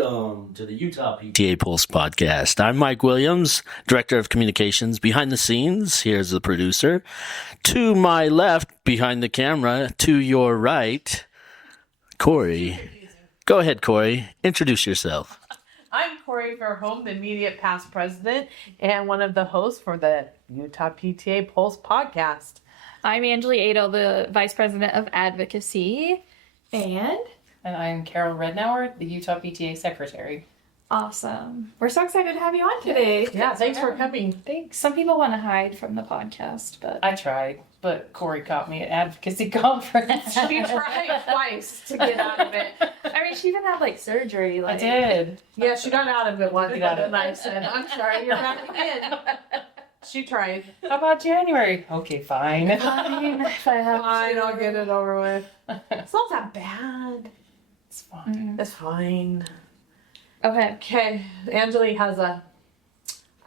Welcome to the Utah PTA Pulse Podcast. I'm Mike Williams, Director of Communications behind the scenes. Here's the producer. To my left, behind the camera, to your right, Corey. Go ahead, Corey. Introduce yourself. I'm Corey Fairholm, the immediate past president and one of the hosts for the Utah PTA Pulse Podcast. I'm Angelee, Aedo, the Vice President of Advocacy. And I'm Carol Rednour, the Utah PTA Secretary. Awesome. We're so excited to have you on today. Yeah, thanks for coming. Thanks. Some people want to hide from the podcast, but I tried, but Corey caught me at advocacy conference. She tried twice to get out of it. I mean, she even had surgery. I did. Yeah, she got out of it once. She got it. And I said, I'm sorry, you're back again. She tried. How about January? Okay, fine. Fine, if I have Fine, to. I'll get it over with. It's not that bad. It's fine. It's fine. Okay. Okay, Angelee has a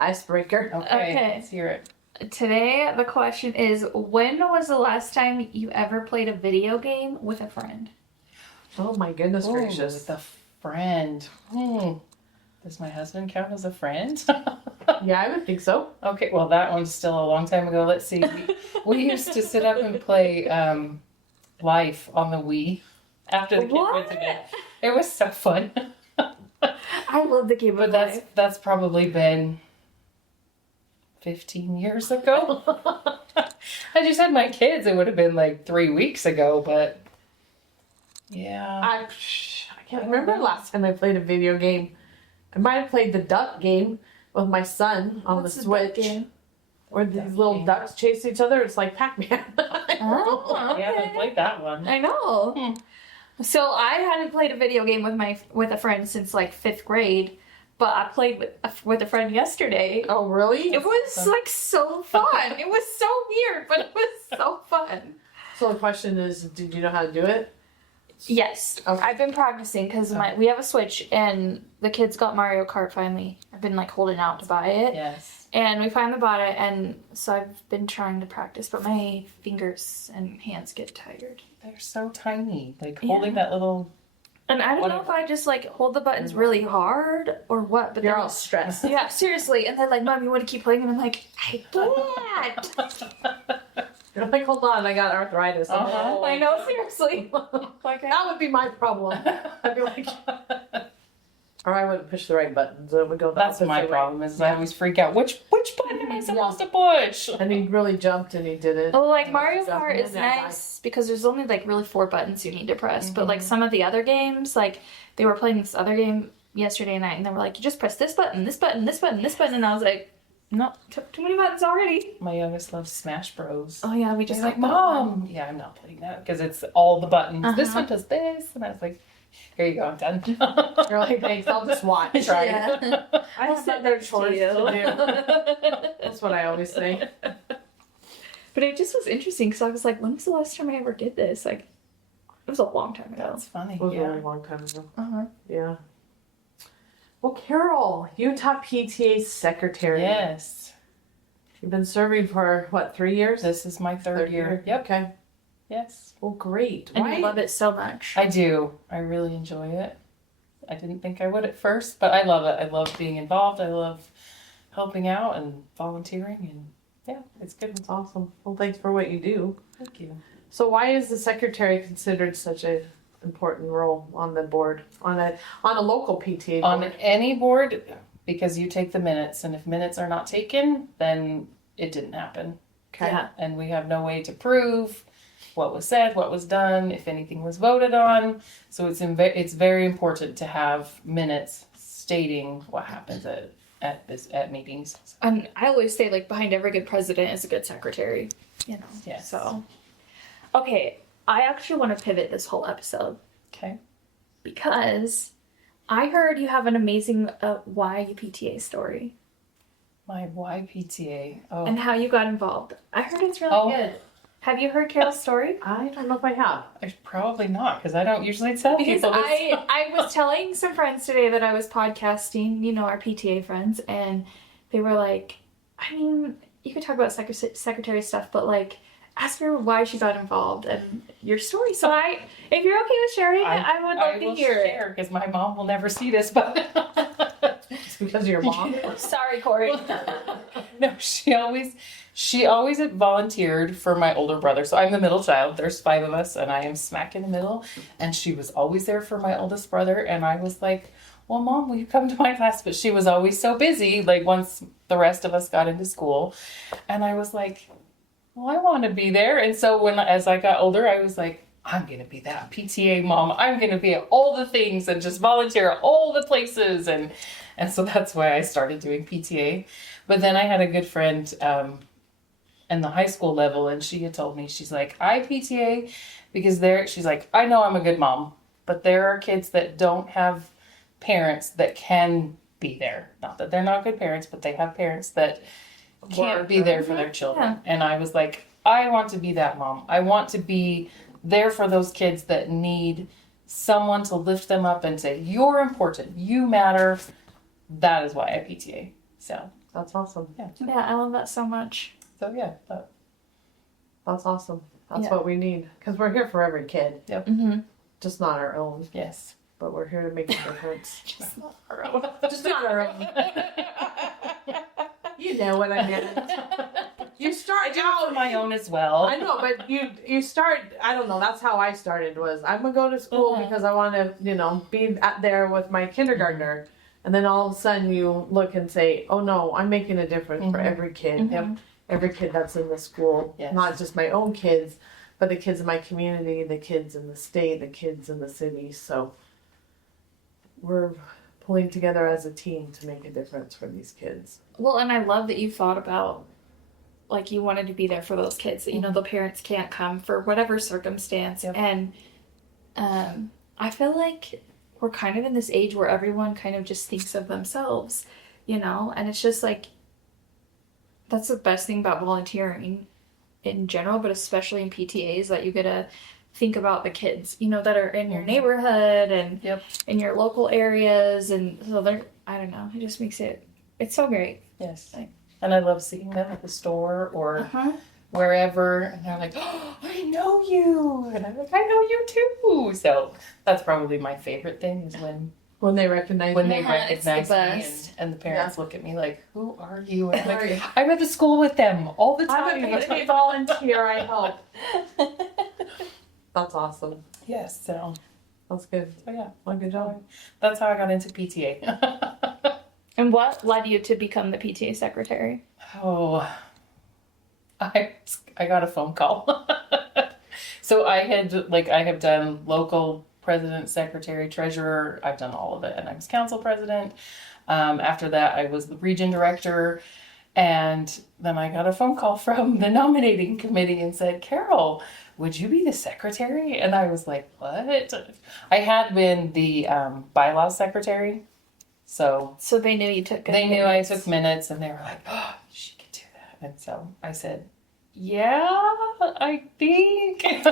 icebreaker. Okay. Let's hear it. Today, the question is, when was the last time you ever played a video game with a friend? Oh my goodness Ooh, gracious. with a friend. Does my husband count as a friend? Yeah, I would think so. Okay, well, that one's still a long time ago. Let's see. We used to sit up and play Life on the Wii after the kids went to bed. It was so fun. I love the game But of life. that's probably been 15 years ago. I just had my kids. It would have been 3 weeks ago, but yeah. I can't remember the last time I played a video game. I might have played the duck game with my son on What's the the Switch. duck game? Where these Duck little game. ducks chase each other. It's like Pac-Man. Oh, I haven't played that one. I know. So I hadn't played a video game with a friend since 5th grade, but I played with a friend yesterday. Oh, really? It was so fun. It was so weird, but it was so fun. So the question is, did you know how to do it? Yes, Okay. I've been practicing because we have a Switch and the kids got Mario Kart finally. I've been holding out to buy it. Yes. And we finally bought it, and so I've been trying to practice, but my fingers and hands get tired. They're so tiny. Holding that little... And I don't know if I just hold the buttons really hard or what, but You're then- all stressed. Yeah, seriously. And they're Mom, you want to keep playing? And I'm like, I can't. You're like, hold on, I got arthritis. I'm like, Uh-huh. "Oh." I know, seriously. That would be my problem. I'd be like, or I wouldn't push the right buttons. It would go the That's opposite my way. problem, is I always freak out. Which button am I supposed to push? And he really jumped and he did it. Well, Mario Jumping Kart in is that nice because there's only really 4 buttons you need to press. But some of the other games, they were playing this other game yesterday night, and they were you just press this button, this button, this button, this button, and I was like, no, too many buttons already. My youngest loves Smash Bros. Oh yeah, we just He's Mom! Yeah, I'm not playing that because it's all the buttons. Uh-huh. This one does this. And I was like, here you go, I'm done. You're like, thanks, I'll just watch. Right. Yeah. I have other chores to do. That's what I always say. But it just was interesting because I was when was the last time I ever did this? It was a long time ago. That's funny. It was a Yeah. really long time ago. Uh-huh. Yeah. Well, Carol, Utah PTA Secretary. Yes. You've been serving for, 3 years? This is my third year. Yep. Okay. Yes. Well, great. And Why? I love it so much. I do. I really enjoy it. I didn't think I would at first, but I love it. I love being involved. I love helping out and volunteering, and yeah, it's good. That's awesome. Well, thanks for what you do. Thank you. So why is the secretary considered such a important role on the board, on a local PTA On board? any board, because you take the minutes, and if minutes are not taken, then it didn't happen. Okay. Yeah. And we have no way to prove what was said, what was done, if anything was voted on. So it's very important to have minutes stating what happens at meetings. And I always say behind every good president is a good secretary. Yes. So, okay, I actually want to pivot this whole episode Okay. because I heard you have an amazing YPTA story My YPTA. Oh. and how you got involved. I heard it's really good. Have you heard Carol's story? I don't know if I have. Probably not, because I don't usually tell Because people this. I was telling some friends today that I was podcasting, our PTA friends, and they were like, I mean, you could talk about secretary stuff, but ask her why she got involved and your story. So if you're okay with sharing it, I would love to hear it. Because my mom will never see this, but It's because of your mom. Sorry, Corey. no, she always volunteered for my older brother. So I'm the middle child. There's 5 of us, and I am smack in the middle. And she was always there for my oldest brother. And I was like, well, Mom, will you come to my class? But she was always so busy, like once the rest of us got into school. And I was like, well, I want to be there. And so as I got older, I was like, I'm going to be that PTA mom. I'm going to be at all the things and just volunteer at all the places. And so that's why I started doing PTA. But then I had a good friend in the high school level, and she had told me, she's like, I PTA because she's like, I know I'm a good mom, but there are kids that don't have parents that can be there. Not that they're not good parents, but they have parents that can't be there for their children. Yeah. And I was like, I want to be that mom. I want to be there for those kids that need someone to lift them up and say, you're important, you matter. That is why I PTA. So That's awesome. Yeah, I love that so much. So yeah, that's awesome. That's what we need, because we're here for every kid. Yep. Mm-hmm. Just not our own. Yes. But we're here to make a difference. Just not our own. Just not our own. You know what I meant. You start I do out it for my own as well. I know, but you start. I don't know. That's how I started. Was I'm gonna go to school because I want to, be there with my kindergartner, and then all of a sudden you look and say, "Oh no, I'm making a difference for every kid. Mm-hmm. Every kid that's in the school, not just my own kids, but the kids in my community, the kids in the state, the kids in the city." So we're pulling together as a team to make a difference for these kids. Well, and I love that you thought about, like, you wanted to be there for those kids that, the parents can't come for whatever circumstance. Yep. And I feel like we're kind of in this age where everyone kind of just thinks of themselves, and it's just like, that's the best thing about volunteering in general, but especially in PTAs, that you get to think about the kids, that are in your neighborhood and in your local areas. And so I don't know, it just makes it's so great. Yes. And I love seeing them at the store or wherever, and they're like, oh, I know you. And I'm like, I know you too. So that's probably my favorite thing is when they recognize me and the parents look at me like, who are you? And I'm like, I'm at the school with them all the time. I'm a PTA volunteer. I help. That's awesome. Yes, so that's good. So yeah, well, good job. That's how I got into PTA. And what led you to become the PTA secretary? Oh, I got a phone call. So I have done local president, secretary, treasurer. I've done all of it, and I was council president. After that, I was the region director, and then I got a phone call from the nominating committee and said, Carol, would you be the secretary? And I was like, what? I had been the bylaws secretary. So they knew you took They knew I took minutes, and they were like, oh, she can do that. And so I said, yeah, I think. And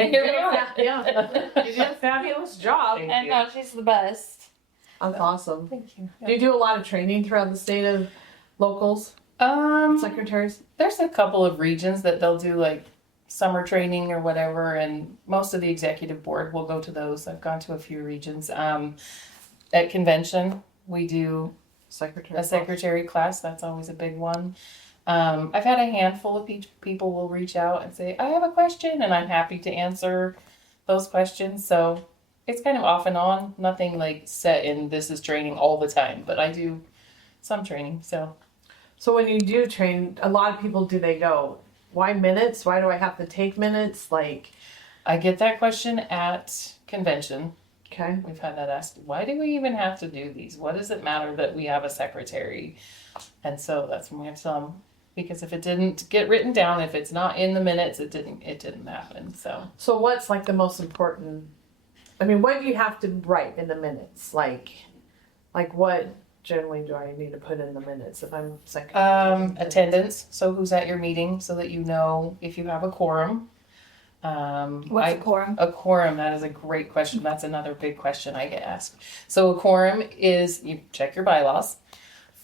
here we are. Yeah. You did a fabulous job. I know, she's the best. That's awesome. Thank you. Do you do a lot of training throughout the state of locals, secretaries? There's a couple of regions that they'll do like summer training or whatever, and most of the executive board will go to those. I've gone to a few regions. At convention, we do a secretary class. That's always a big one. I've had a handful of people will reach out and say, I have a question, and I'm happy to answer those questions. So it's kind of off and on, nothing like set in this is training all the time, but I do some training. So when you do train, a lot of people, do they go, why minutes? Why do I have to take minutes? Like, I get that question at convention. Okay. We've had that asked, why do we even have to do these? What does it matter that we have a secretary? And so that's when we have to tell them, because if it didn't get written down, if it's not in the minutes, it didn't happen. So what's like the most important, what do you have to write in the minutes? Like what generally do I need to put in the minutes if I'm secretary? Attendance. So who's at your meeting, so that you know if you have a quorum. What's a quorum? A quorum, that is a great question. That's another big question I get asked. So a quorum is, you check your bylaws.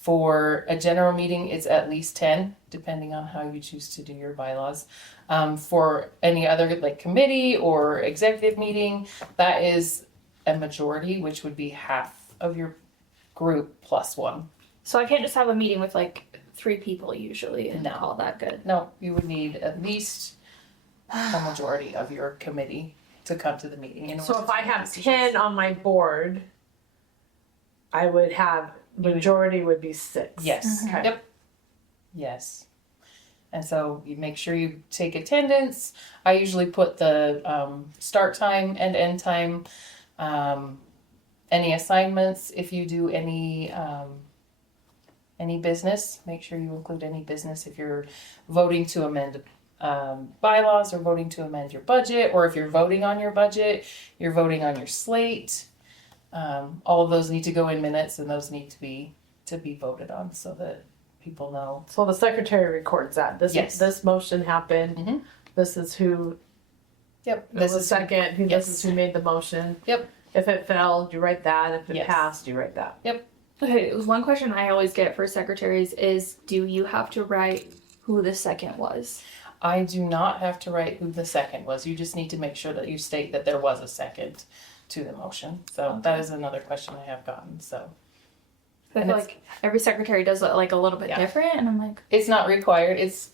For a general meeting, it's at least 10, depending on how you choose to do your bylaws. For any other like committee or executive meeting, that is a majority, which would be half of your group plus one. So I can't just have a meeting with like 3 people usually and No. call that good. No, you would need at least a majority of your committee to come to the meeting. In So order if to I make have decisions. 10 on my board, I would have, majority would be 6. Yes. Okay. Yep. Yes. And so you make sure you take attendance. I usually put the start time and end time, any assignments. If you do any business, make sure you include any business. If you're voting to amend bylaws or voting to amend your budget, or if you're voting on your budget, you're voting on your slate. All of those need to go in minutes, and those need to be voted on so that people know. So the secretary records that. Yes. This motion happened. Mhm. This is who Yep. this is second. This Yes. is who made the motion. Yep. If it failed, you write that. If it Yes. passed, you write that. Okay, one question I always get for secretaries is, do you have to write who the second was? I do not have to write who the second was. You just need to make sure that you state that there was a second to the motion. So that is another question I have gotten. So I And feel it's- like every secretary does it like a little bit Yeah. different, and I'm like, it's not required. It's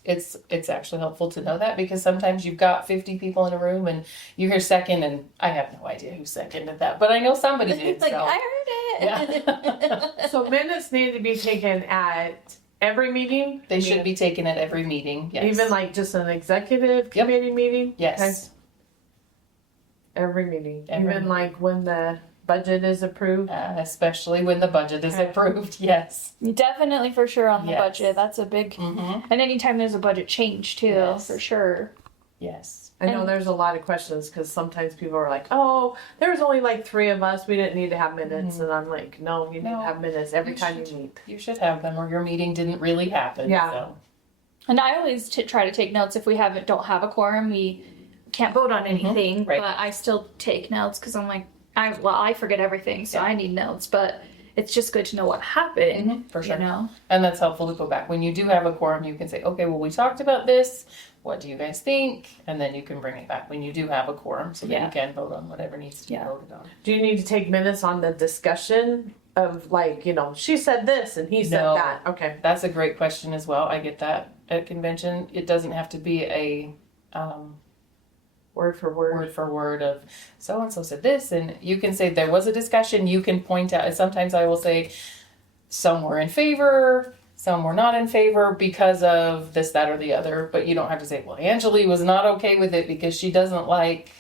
actually helpful to know that, because sometimes you've got 50 people in a room and you hear second, and I have no idea who seconded that, but I know somebody did. like So. I heard it. Yeah. So minutes need to be taken at every meeting. They should be taken at every meeting. Yes. Even like just an executive committee meeting. Yes. Okay. Every meeting. Every Even meeting. like when the budget is approved. Especially when the budget is approved. Yes. Definitely for sure on the Yes. budget. That's a big, Mm-hmm. and anytime there's a budget change too, Yes. for sure. Yes. I know And- there's a lot of questions because sometimes people are like, "Oh, there was only like 3 of us. We didn't need to have minutes." And I'm like, "No, you need No, to have minutes every you time you should. meet." You should have them, or your meeting didn't really happen. Yeah. So. And I always try to take notes if we don't have a quorum. We can't vote on anything, right. but I still take notes because I'm like, I forget everything, so Yeah. I need notes. But it's just good to know what happened. For sure. You know. And that's helpful to go back. When you do have a quorum, you can say, okay, well, we talked about this. What do you guys think? And then you can bring it back when you do have a quorum, so that Yeah. you can vote on whatever needs to be Yeah. voted on. Do you need to take minutes on the discussion of like, she said this and he said No. that? Okay. That's a great question as well. I get that at convention. It doesn't have to be a Word for word. word for word of so and so said this, and you can say there was a discussion. You can point out, and sometimes I will say some were in favor, some were not in favor because of this, that, or the other, but you don't have to say, well, Angelee was not okay with it because she doesn't like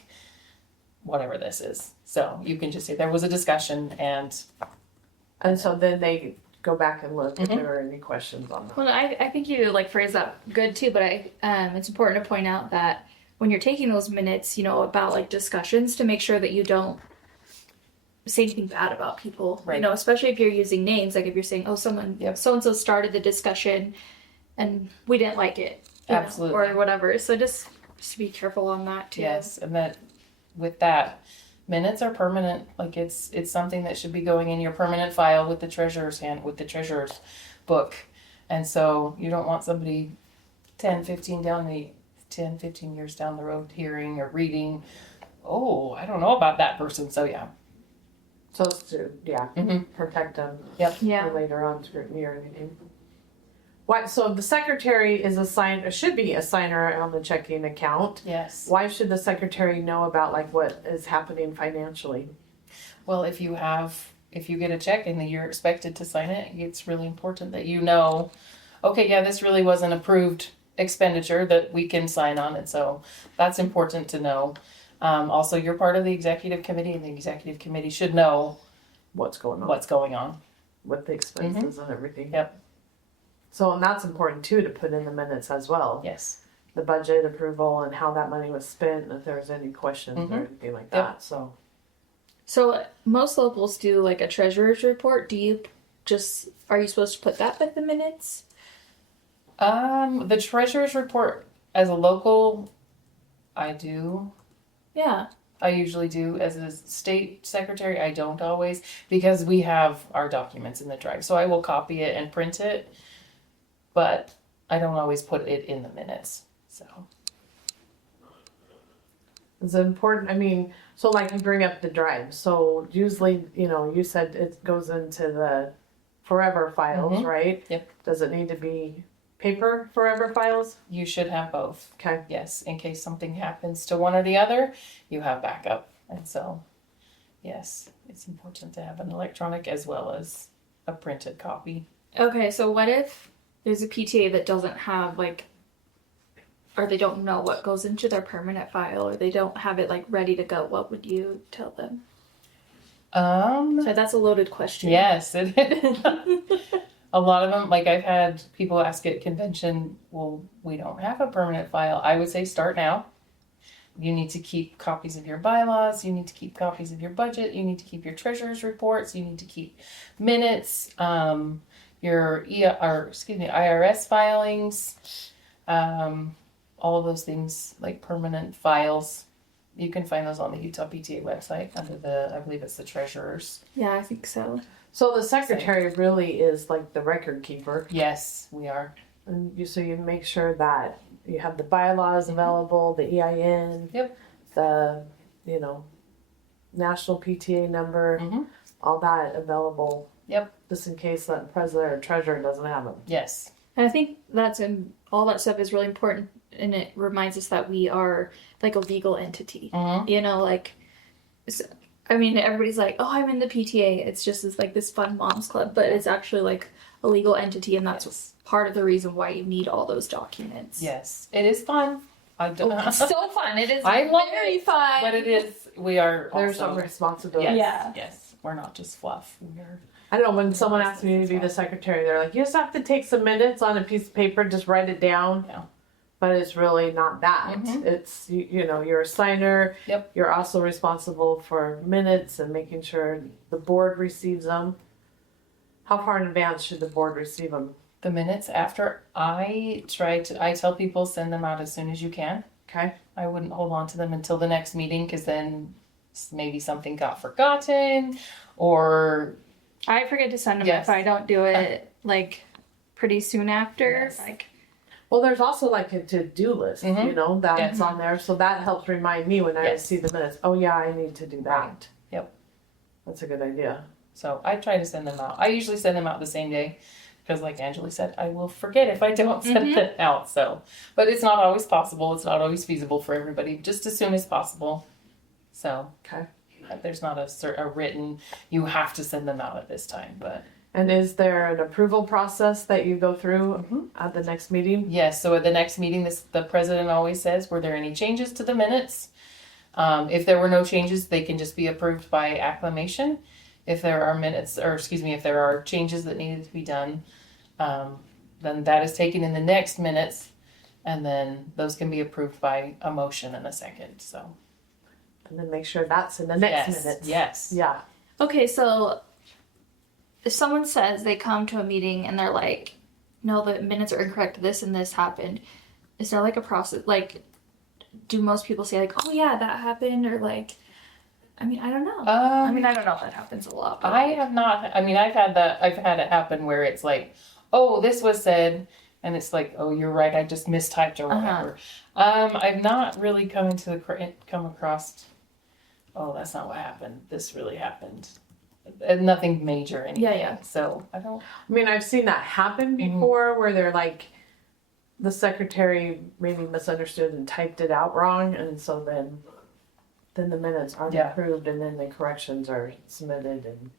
whatever this is. So you can just say there was a discussion, and And so then they go back and look if there are any questions on that. Well, I think you phrase that good too, but it's important to point out that when you're taking those minutes, about discussions, to make sure that you don't say anything bad about people. Right. Especially if you're using names, like if you're saying, oh, someone, Yep. so and so started the discussion, and we didn't like it, Absolutely. or whatever. So just be careful on that too. yes, and that with that, minutes are permanent. Like it's something that should be going in your permanent file with the treasurer's book. And so you don't want somebody 15 years down the road hearing or reading, oh, I don't know about that person. So yeah. So it's to, Mhm. protect them Yeah. for later on scrutiny or anything. Why, so the secretary is should be a signer on the checking account. Yes. Why should the secretary know about what is happening financially? Well, if you get a check and you're expected to sign it, it's really important that you know, okay, yeah, this really was an approved expenditure that we can sign on. And so that's important to know. Also, you're part of the executive committee, and the executive committee should know What's going on what's going on. with the expenses and everything. Yep. So, and that's important too to put in the minutes as well. Yes. The budget approval and how that money was spent, and if there's any questions or Mhm. anything like Yep. that. So, So most locals do a treasurer's report. Are you supposed to put that with the minutes? The treasurer's report as a local, I do. Yeah. I usually do. As a state secretary, I don't always, because we have our documents in the drive. So I will copy it and print it, but I don't always put it in the minutes. So It's important. I mean, so like you bring up the drive. So usually, you said it goes into the forever files, right? Yep. Does it need to be paper forever files? you should have both. Okay. Yes, in case something happens to one or the other, you have backup. And so, yes, it's important to have an electronic as well as a printed copy. Okay, so what if there's a PTA that doesn't have like, or they don't know what goes into their permanent file, or they don't have it like ready to go? What would you tell them? So that's a loaded question. Yes, it is. A lot of them, like I've had people ask at convention, well, we don't have a permanent file. I would say start now. You need to keep copies of your bylaws. You need to keep copies of your budget. You need to keep your treasurer's reports. You need to keep minutes, your IRS filings, all of those things like permanent files. You can find those on the Utah PTA website under I believe it's the treasurer's. Yeah, I think so. So the secretary really is like the record keeper. Yes, we are. And you make sure that you have the bylaws available, the EIN, Yep. the, national PTA number, all that available. Yep. Just in case the president or treasurer doesn't have them. Yes. And I think all that stuff is really important, and it reminds us that we are like a legal entity. Everybody's like, oh, I'm in the PTA. It's just this fun mom's club, but it's actually like a legal entity, and that's part of the reason why you need all those documents. Yes. It is fun. It's so fun. It is I love very it, fun. but it is. We are. There's also, some responsibility. Yeah. Yes. We're not just fluff. We're. I don't know, when someone asks me to be the secretary, they're like, you just have to take some minutes on a piece of paper, just write it down. Yeah. But it's really not that. It's, you're a signer. Yep. You're also responsible for minutes and making sure the board receives them. How far in advance should the board receive them? The minutes after I tell people send them out as soon as you can. Okay. I wouldn't hold on to them until the next meeting because then maybe something got forgotten or. I forget to send them Yes. if I don't do it pretty soon after. Yes. Well, there's also like a to-do list, that's Yes. on there. So that helps remind me when I Yes. see the minutes. Oh yeah, I need to do that. Right. Yep. That's a good idea. So I try to send them out. I usually send them out the same day because like Angelee said, I will forget if I don't send them out. So, but it's not always possible. It's not always feasible for everybody, just as soon as possible. So Okay. there's not a written, you have to send them out at this time, but. And is there an approval process that you go through at the next meeting? Yes, so at the next meeting, the president always says, were there any changes to the minutes? If there were no changes, they can just be approved by acclamation. If there are if there are changes that needed to be done, then that is taken in the next minutes, and then those can be approved by a motion in a second, so. And then make sure that's in the next minutes. Yes. Yeah. Okay, so if someone says they come to a meeting and they're like, no, the minutes are incorrect, this and this happened, is there a process, do most people say oh yeah, that happened, or I don't know. I don't know if that happens a lot. I have not, I've had it happen where it's oh, this was said, and it's oh, you're right, I just mistyped or whatever. I've not really come across, oh, that's not what happened, this really happened. Nothing major, anything. Yeah. So I don't. I've seen that happen before where they're the secretary maybe misunderstood and typed it out wrong, and so then the minutes aren't approved, and then the corrections are submitted, and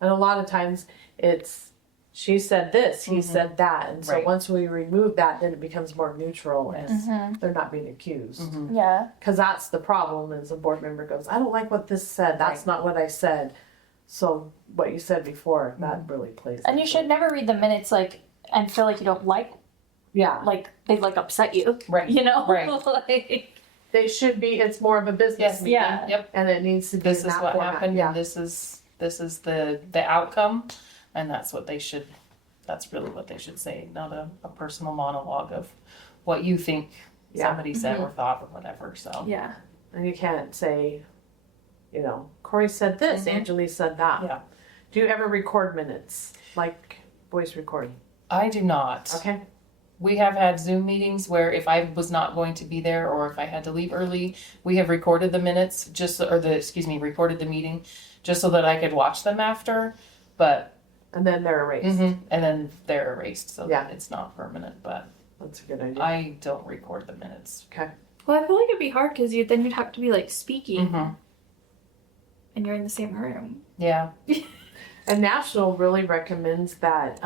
a lot of times it's she said this, he said that, and so once we remove that, then it becomes more neutral, and they're not being accused. Yeah. Because that's the problem, is a board member goes, I don't like what this said, that's not what I said. So what you said before, that really plays. And you should never read the minutes and feel like you don't they upset you. Right. Right. They should be. It's more of a business meeting. Yeah. Yep. And it needs to be. This in is that what format. happened. Yeah. And this is the outcome, and that's what they should. That's really what they should say, not a personal monologue of what you think somebody said or thought or whatever. So Yeah. And you can't say, you know, Corey said this, Angelee said that. Yeah. Do you ever record minutes, like voice recording? I do not. Okay. We have had Zoom meetings where if I was not going to be there or if I had to leave early, we have recorded the minutes recorded the meeting just so that I could watch them after. But And then they're erased. and then they're erased, so Yeah. it's not permanent. But That's a good idea. I don't record the minutes. Okay. Well, I feel like it'd be hard because then you'd have to be like speaking, Mm-hmm. and you're in the same room. Yeah. And National really recommends that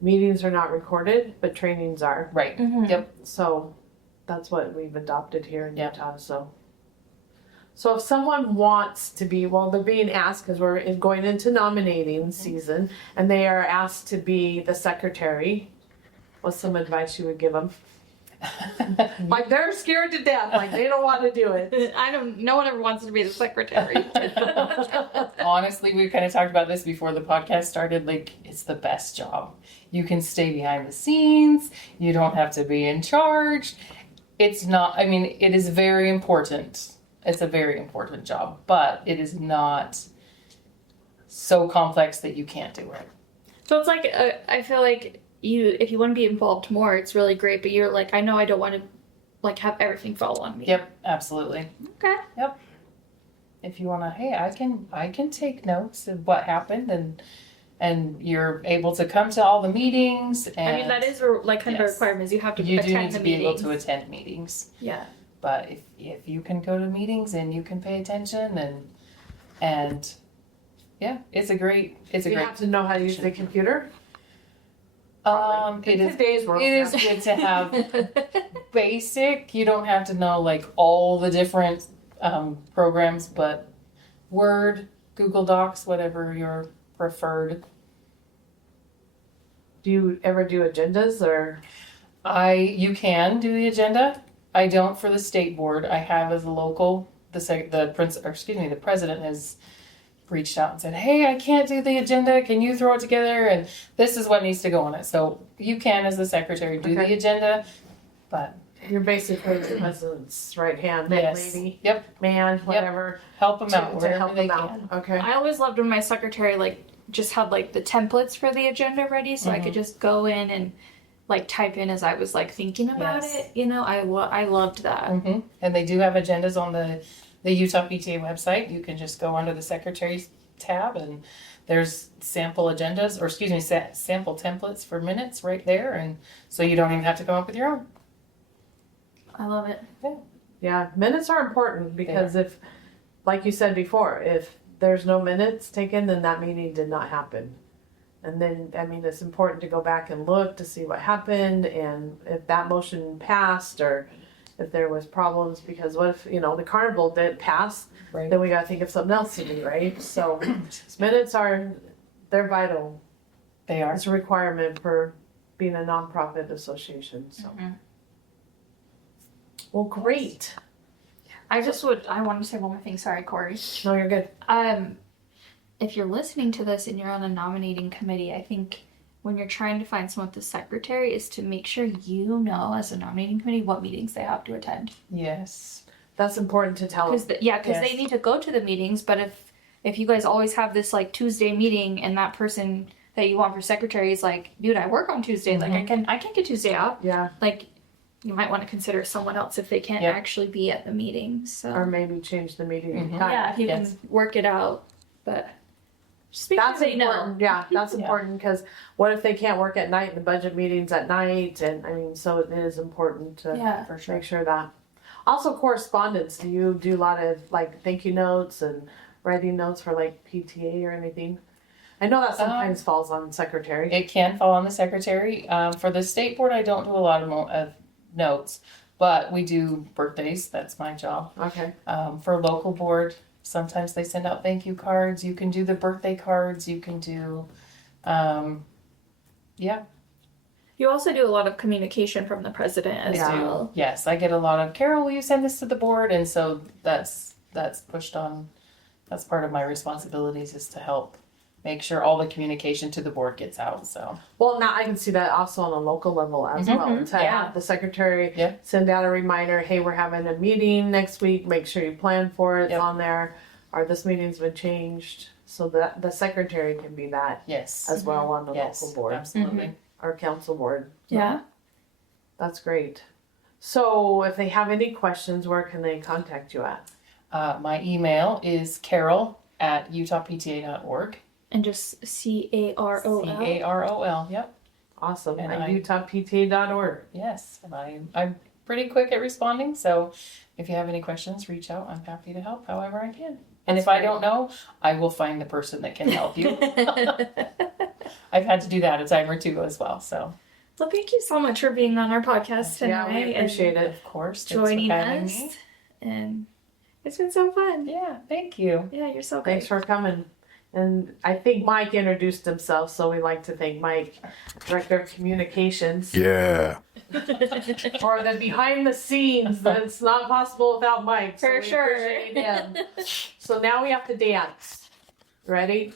meetings are not recorded, but trainings are. Right. Mm-hmm. Yep. So that's what we've adopted here in Yep. Utah. So if someone wants to be, well, they're being asked because we're going into nominating season, and they are asked to be the secretary. What's some advice you would give them? Like they're scared to death, like they don't want to do it. No one ever wants to be the secretary. Honestly, we kind of talked about this before the podcast started. Like, it's the best job. You can stay behind the scenes. You don't have to be in charge. It's not, I mean, it is very important. It's a very important job, but it is not so complex that you can't do it. So it's like, I feel like if you want to be involved more, it's really great, but you're like, I know I don't want to like have everything fall on me. Yep, absolutely. Okay. Yep. If you want to, hey, I can take notes of what happened and you're able to come to all the meetings. And I mean, that is like kind of a requirement is you have to you do attend need to the be meetings. able to attend meetings. Yeah. But if you can go to meetings and you can pay attention and yeah, it's a great You have to know how to use the computer. It is Today's world. it is good to have basic. You don't have to know like all the different programs, but Word, Google Docs, whatever your preferred. Do you ever do agendas or? You can do the agenda. I don't for the state board. I have as a local. The president has reached out and said, "Hey, I can't do the agenda. Can you throw it together? And this is what needs to go on it." So you can, as the secretary, do the agenda, but You're basically the president's right hand, yes, lady, yep, man, whatever. help them out To wherever help they them out. can. Okay. I always loved when my secretary like just had like the templates for the agenda ready, so I could just go in and like type in as I was like thinking about it. You know, I loved that. Mm-hmm. And they do have agendas on the Utah PTA website. You can just go under the secretary's tab and there's sample agendas, or excuse me, sample templates for minutes right there, and so you don't even have to come up with your own. I love it. Yeah, minutes are important because if, like you said before, if there's no minutes taken, then that meeting did not happen. And then, I mean, it's important to go back and look to see what happened and if that motion passed or if there was problems, because what if, you know, the carnival didn't pass, Right. then we got to think of something else to do, right? So minutes they're vital. They are. It's a requirement for being a nonprofit association, so. Well, great. I wanted to say one more thing. Sorry, Corey. No, you're good. If you're listening to this and you're on a nominating committee, I think when you're trying to find someone with the secretary is to make sure you know as a nominating committee what meetings they have to attend. Yes. That's important to tell them. Because they need to go to the meetings, but if you guys always have this like Tuesday meeting and that person that you want for secretary is like, dude, I work on Tuesday, like I can't get Tuesday off. Yeah. Like you might want to consider someone else if they can't actually be at the meeting. So Or maybe change the meeting time. yeah, if you can work it out. But just make That's sure they important. know. Yeah, that's important because what if they can't work at night and the budget meeting's at night? And I mean, so it is important to For sure. make sure that. Also, correspondence. Do you do a lot of like thank you notes and writing notes for like PTA or anything? I know that sometimes falls on secretary. It can fall on the secretary. For the state board, I don't do a lot of notes, but we do birthdays. That's my job. Okay. For local board, sometimes they send out thank you cards. You can do the birthday cards. You can do, You also do a lot of communication from the president as well. Yes, I get a lot of, Carol, will you send this to the board? And so that's pushed on. That's part of my responsibilities is to help make sure all the communication to the board gets out. So Well, now I can see that also on a local level as well. To Yeah. have the secretary Yeah. send out a reminder, hey, we're having a meeting next week. Make sure you plan for it. It's Yep. on there. Or this meeting's been changed. So that the secretary can be that yes, as well on the yes, local board absolutely. or council board. Yeah. That's great. So if they have any questions, where can they contact you at? My email is carol@utahpta.org. And just CAROL. CAROL. Yep. Awesome. And At I- utahpta.org. Yes, and I'm pretty quick at responding. So if you have any questions, reach out. I'm happy to help however I can. And if I don't know, I will find the person that can help you. I've had to do that a time or two as well. So Well, thank you so much for being on our podcast tonight. Yeah, we appreciate it. of course, and thanks joining for having us. me. And it's been so fun. Yeah, thank you. Yeah, you're so great. Thanks for coming. And I think Mike introduced himself, so we'd like to thank Mike, Director of Communications, Yeah. for the behind the scenes. That's not possible without Mike. So For we sure. appreciate him. So now we have to dance. Ready?